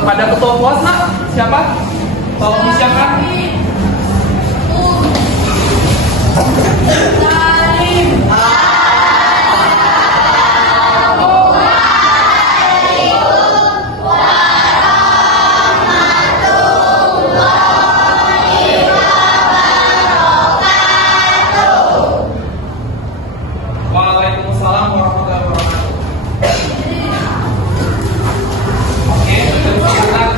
kepada ketua POS nak. Siapa? Tolong siapa? Waalaikumsalam warahmatullahi wabarakatuh. Oke, silakan.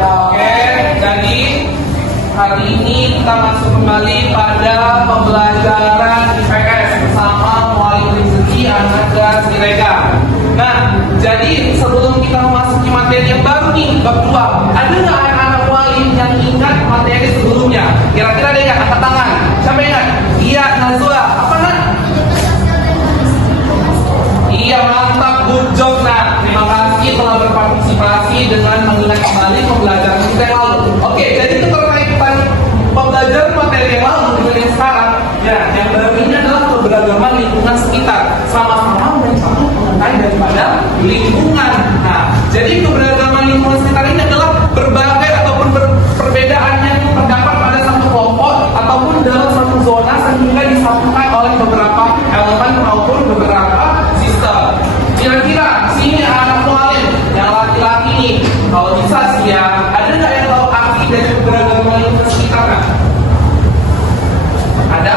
Oke, jadi hari ini kita masuk kembali pada pembelajaran IPS bersama Mualim Rizki Anaga Sirega. Nah, jadi sebelum kita memasuki materi yang baru nih, bab 2, ada nggak anak-anak Mualim yang ingat materi sebelumnya? Kira-kira ada nggak? Angkat tangan. Siapa ingat? Iya, Nazwa. Apa nak? Iya, mantap, good job nak. Terima kasih telah berpartisipasi dengan mengingat kembali pembelajaran kita yang lalu. Oke, jadi itu terkait pembelajaran materi yang lalu dengan yang sekarang. Ya, yang baru ini adalah keberagaman lingkungan sekitar. Sama-sama bersatu mengenai daripada lingkungan. Nah, jadi keberagaman lingkungan sekitar ini adalah berbagai ataupun perbedaan yang terdapat pada satu kelompok ataupun dalam satu zona sehingga disatukan oleh beberapa elemen maupun beberapa sistem. Kira-kira sini anak mualim yang laki-laki nih, kalau bisa sih ya, ada nggak yang tahu arti dari keberagaman lingkungan sekitar? Ada.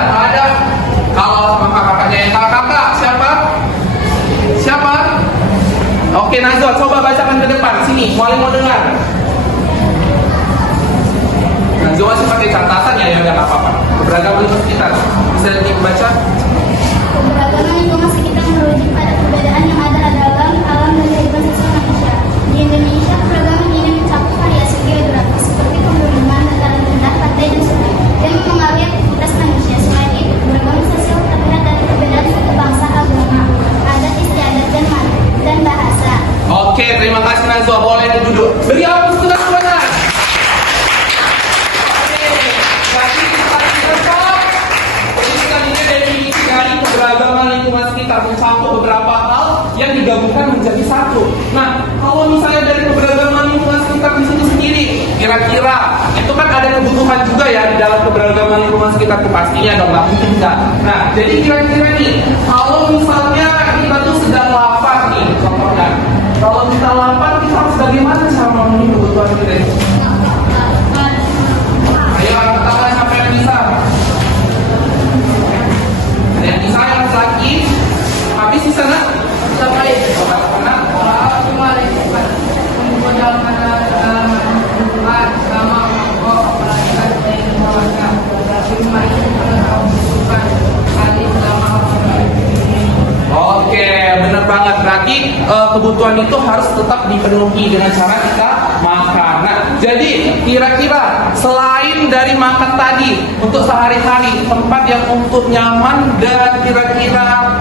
Kalau sama kakaknya yang kakak siapa? Siapa? Oke, Nazwa, coba bacakan ke depan. Sini, mualim mau dengar. Nazwa masih pakai catatan ya, udah nggak apa-apa. Keberagaman lingkungan sekitar bisa dibaca. Keberagaman lingkungan sekitar merujuk pada perbedaan yang ada dalam alam dan kehidupan sosial manusia. Di Indonesia, keberagaman ini mencakup variasi geografis seperti pegunungan, dataran rendah, pantai, dan sungai, dan mempengaruhi aktivitas manusia. Selain itu, keberagaman sosial terlihat dari perbedaan suku bangsa, agama, adat istiadat, dan bahasa. Oke, terima kasih Nazwa. Boleh duduk. Beri aplaus untuk Nazwa. Keberagaman lingkungan sekitar mencakup beberapa hal yang digabungkan menjadi satu. Nah, kalau misalnya dari keberagaman lingkungan sekitar di situ sendiri, kira-kira itu kan ada kebutuhan juga ya di dalam keberagaman lingkungan sekitar itu pastinya dong, nggak mungkin enggak. Nah, jadi kira-kira nih, kalau misalnya kita tuh sedang lapar nih, contohnya, kalau kita lapar kita harus bagaimana cara memenuhi kebutuhan kita itu? Ayo angkat tangan sampai yang bisa. Yang bisa yang laki, habis di sana sampai mana? Oke, benar banget. Berarti kebutuhan itu harus tetap dipenuhi dengan cara kita makan. Nah, jadi kira-kira selain dari makan tadi untuk sehari-hari, tempat yang untuk nyaman dan kira-kira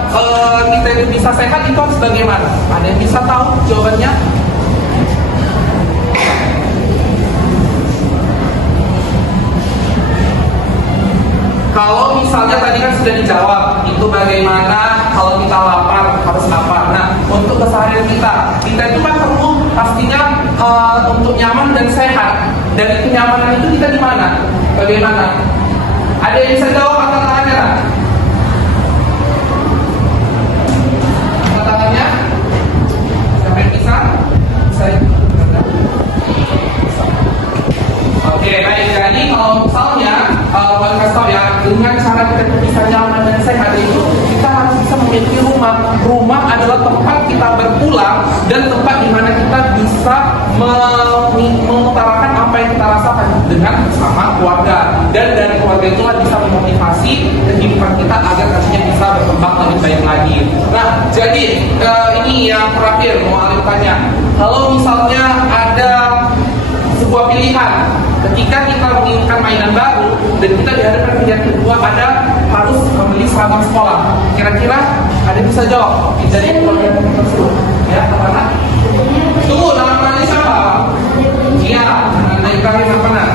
kita itu bisa sehat itu harus bagaimana? Ada yang bisa tahu jawabannya? Kalau misalnya tadi kan sudah dijawab, itu bagaimana kalau kita lapar harus apa? Nah, untuk keseharian kita itu kan perlu pastinya untuk nyaman dan sehat. Dari kenyamanan itu kita di mana? Bagaimana? Ada yang bisa jawab angkat tangannya? Angkat tangannya? Siapa yang bisa? Bisa. Oke, baik. Jadi kalau misalnya boleh kasih tahu ya, dengan cara kita bisa nyaman dan sehat itu kita harus bisa memiliki rumah. Rumah adalah tempat kita berpulang dan tempat di mana kita bisa mengutarakan apa yang kita rasakan dengan bersama keluarga. Dan dari keluarga itulah bisa memotivasi kehidupan kita agar nantinya bisa berkembang lebih baik lagi. Nah, jadi ini yang terakhir mau Alif tanya. Kalau misalnya ada sebuah pilihan, ketika kita menginginkan mainan baru dan kita dihadapkan pilihan kedua ada harus membeli seragam sekolah, kira-kira ada bisa jawab dari keluarga tersebut ya? Apa nak? Tunggu, nama namanya siapa? Iya, nama Ibrahim apa nak?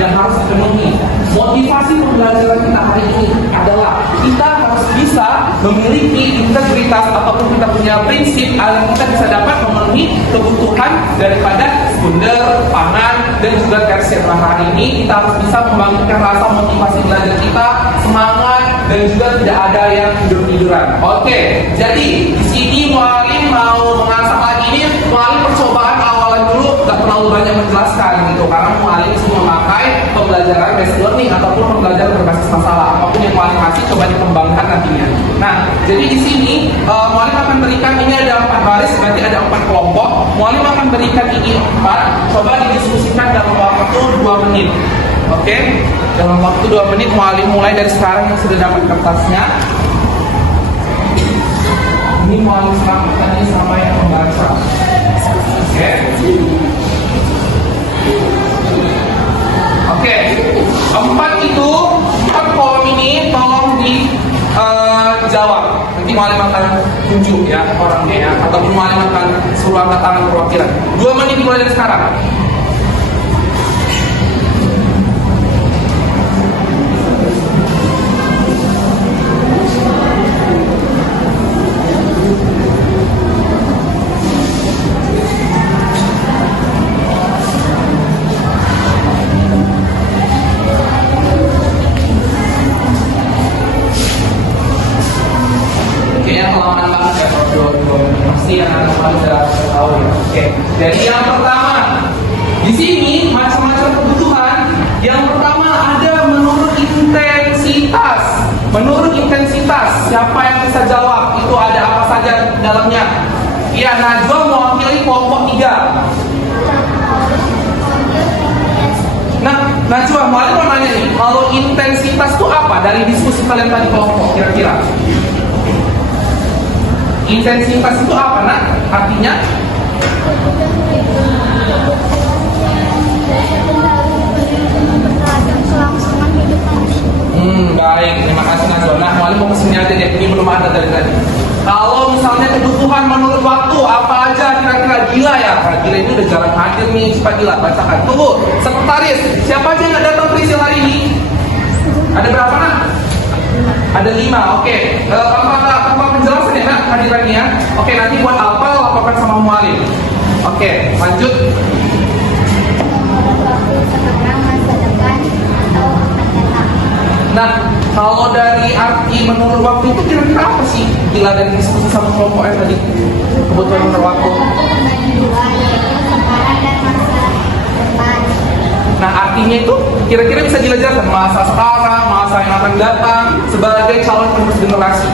yang harus dipenuhi. Motivasi pembelajaran kita hari ini adalah kita harus bisa memiliki integritas ataupun kita punya prinsip agar kita bisa dapat memenuhi kebutuhan daripada sekunder, pangan, dan juga tersier. Nah, hari ini kita harus bisa membangkitkan rasa motivasi belajar kita, semangat, dan juga tidak ada yang tidur-tiduran. Oke, jadi di sini Mualim mau mengasah lagi ini. Mualim percobaan awalan dulu, nggak terlalu banyak menjelaskan gitu, karena Mualim semua memakai pembelajaran based learning ataupun pembelajaran berbasis masalah. Apapun yang Mualim kasih coba dikembangkan nantinya. Nah, jadi di sini Mualim akan berikan, ini ada 4 baris, berarti ada 4 kelompok. Mualim akan berikan ini 4, coba didiskusikan dalam waktu 2 menit. Oke, dalam waktu 2 menit Mualim mulai dari sekarang yang sudah dapat kertasnya. Ini Mualim lakukan sama yang membaca. Oke. Oke, 4 kolom ini tolong dijawab. Nanti Mualim akan tunjuk ya orangnya ya, ataupun Mualim akan suruh angkat tangan perwakilan. 2 menit dimulai dari sekarang. Jadi yang pertama, di sini macam-macam kebutuhan. Yang pertama ada menurut intensitas. Menurut intensitas, siapa yang bisa jawab? Itu ada apa saja dalamnya? Iya, Najwa mewakili kelompok 3. Nah, Najwa, mau nanya nih, kalau intensitas itu apa dari diskusi kalian tadi kelompok kira-kira? Intensitas itu apa, nak? Artinya? Baik, terima kasih Najwa. Nah, Mualim mau kesini aja deh, ini belum ada dari tadi. Kalau misalnya kebutuhan menurut waktu, apa aja kira-kira? Gila ya, gila itu udah jarang hadir nih, cepat gila, bacakan. Tunggu, sekretaris, siapa aja yang datang perisil hari ini? Ada berapa nak? Ada 5, oke. Apa penjelasan ya nak hadirannya ya? Oke, nanti buat apa laporkan sama Mualim. Oke, lanjut. Nah, kalau dari arti menurut waktu itu kira-kira apa sih? Gila dari diskusi sama kelompok yang tadi kebutuhan menurut waktu. Nah, artinya itu kira-kira bisa dijelaskan masa sekarang, masa yang akan datang sebagai calon penerus generasi.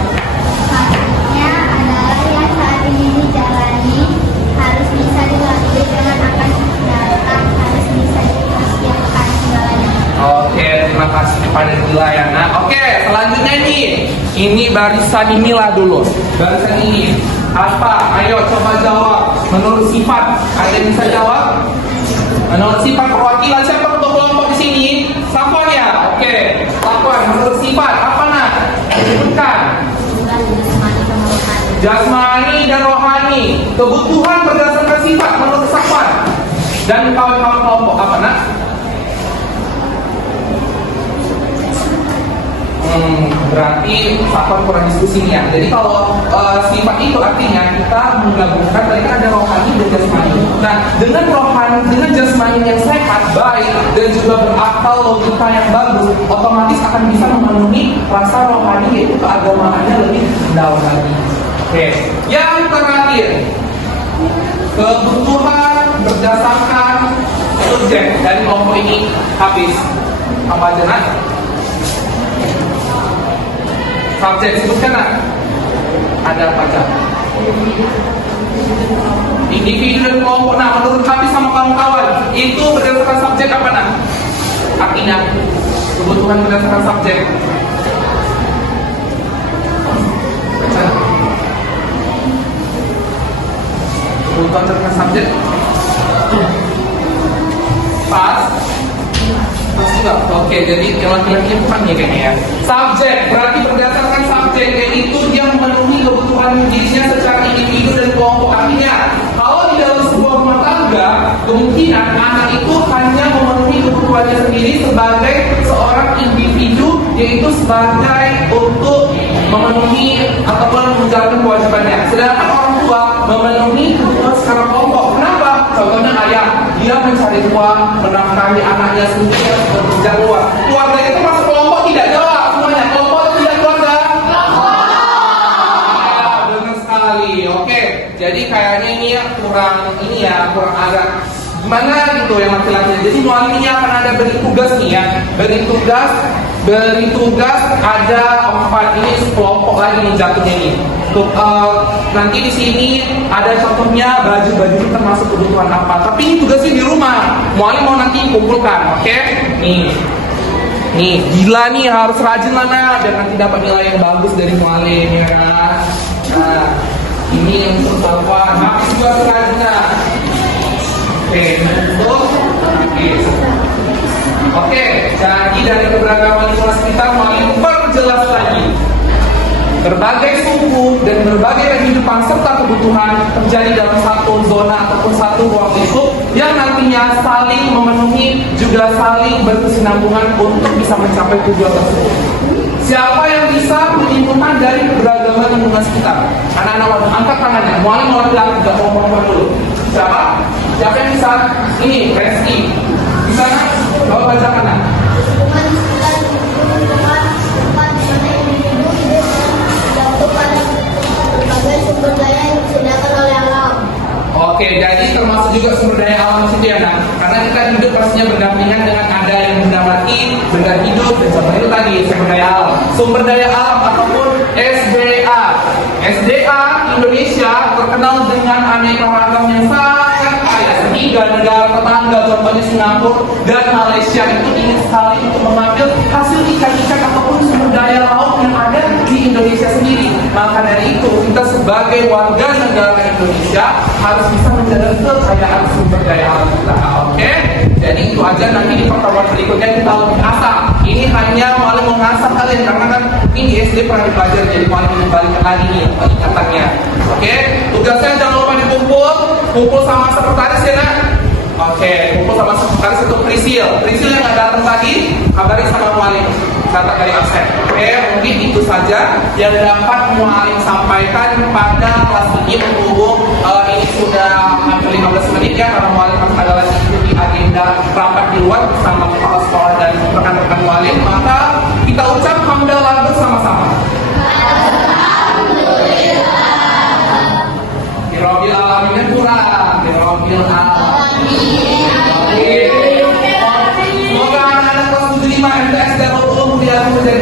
Maksudnya adalah yang saat ini dijalani harus bisa dilalui dengan akan datang, harus bisa dipersiapkan segalanya. Oke, terima kasih kepada Dilayana. Oke, selanjutnya ini barisan inilah dulu. Barisan ini apa? Ayo coba jawab. Menurut sifat, ada yang bisa jawab? Menurut sifat perwakilan siapa untuk kelompok di sini? Safwan ya? Oke, Safwan. Menurut sifat apa nak? Sebutkan. Jasmani dan rohani. Kebutuhan berdasarkan sifat menurut Safwan. Dan kawan-kawan kelompok apa nak? Berarti Safwan kurang diskusi nih ya. Jadi kalau sifat itu artinya kita menggabungkan tadi kan ada rohani dan jasmani. Nah, dengan rohani, dengan jasmani yang sehat, baik dan juga berakal logika yang bagus, otomatis akan bisa memenuhi rasa rohani yaitu keagamaannya lebih dalam lagi. Oke, yang terakhir kebutuhan berdasarkan subjek dari kelompok ini habis. Apa aja nak? Subjek sebutkan nak. Ada apa aja? Individu dan kelompok. Nah, menurut Habis sama kawan-kawan itu berdasarkan subjek apa nak? Artinya kebutuhan berdasarkan subjek. Kebutuhan berdasarkan subjek. Pas. Oke, jadi yang laki-laki bukan ya kayaknya ya. Subjek berarti berdasarkan subjek, yaitu dia memenuhi kebutuhan dirinya secara individu dan kelompok. Artinya, kalau di dalam sebuah rumah tangga, kemungkinan anak itu hanya memenuhi kebutuhan tujuannya sendiri sebagai seorang individu, yaitu sebagai untuk memenuhi ataupun menjalankan kewajibannya. Sedangkan orang tua memenuhi kebutuhan secara kelompok. Kenapa? Contohnya ayah, dia mencari uang, menafkahi anaknya sendiri yang bekerja luar. Keluarga itu masuk kelompok tidak? Jawab semuanya. Kelompok itu tidak keluarga? Benar sekali. Oke, jadi kayaknya ini ya kurang agak gimana gitu yang laki-laki. Jadi mualim ini akan ada beri tugas nih ya. Beri tugas ada 4 ini sekelompok lagi nih jatuhnya nih. Nanti di sini ada contohnya baju-baju itu termasuk kebutuhan apa. Tapi ini tugasnya di rumah. Mualim mau nanti kumpulkan, oke? Nih, gila nih harus rajin lah nak, dan nanti dapat nilai yang bagus dari mualim ya kan. Nah, ini untuk bapak. Makin juga rajin nak. Oke, jadi dari keberagaman lingkungan sekitar mualim perjelas lagi. Berbagai suku dan berbagai kehidupan serta kebutuhan terjadi dalam satu zona ataupun satu ruang lingkup yang nantinya saling memenuhi juga saling berkesinambungan untuk bisa mencapai tujuan tersebut. Siapa yang bisa menyimpulkan dari keberagaman lingkungan sekitar? Anak-anak angkat tangannya. Mualim mau laki-laki, tidak mau perempuan dulu. Siapa? Siapa yang bisa? Ini, Reski. Bisa nak? Bawa bacakan nak. Sumber daya yang disediakan oleh alam. Oke, jadi termasuk juga sumber daya alam itu ya nak. Karena kita hidup pastinya berdampingan dengan ada yang benda mati, benda hidup, dan contohnya itu tadi sumber daya alam. Sumber daya alam ataupun SDA. SDA Indonesia terkenal dengan aneka ragam yang sangat kaya. Sehingga negara tetangga contohnya Singapura dan Malaysia itu ingin sekali untuk mengambil hasil ikan-ikan ataupun sumber daya laut yang ada di Indonesia sendiri. Maka dari itu kita sebagai warga negara Indonesia harus bisa menjaga kekayaan sumber daya alam kita. Oke? Jadi itu aja, nanti di pertemuan berikutnya kita lebih asah. Ini hanya malah mengasah kalian karena kan ini SD pernah dipelajari, jadi malah kembalikan lagi nih ikatannya. Oke? Tugasnya jangan lupa kumpul sama sekretaris ya nak. Oke, kumpul sama sekretaris untuk Prisil yang nggak datang tadi, kabarin sama mualim datang dari absen. Oke, mungkin itu saja yang dapat mualim sampaikan pada kelas ini. Berhubung ini sudah hampir 15 menit ya, karena mualim ada lagi ikuti agenda rapat di luar bersama kepala sekolah dan rekan-rekan mualim. Maka kita ucap hamdalah bersama-sama. Rabbil alamin kurang, Rabbil alamin. Semoga anak-anak kelas 75 MTS dan 20 menjadi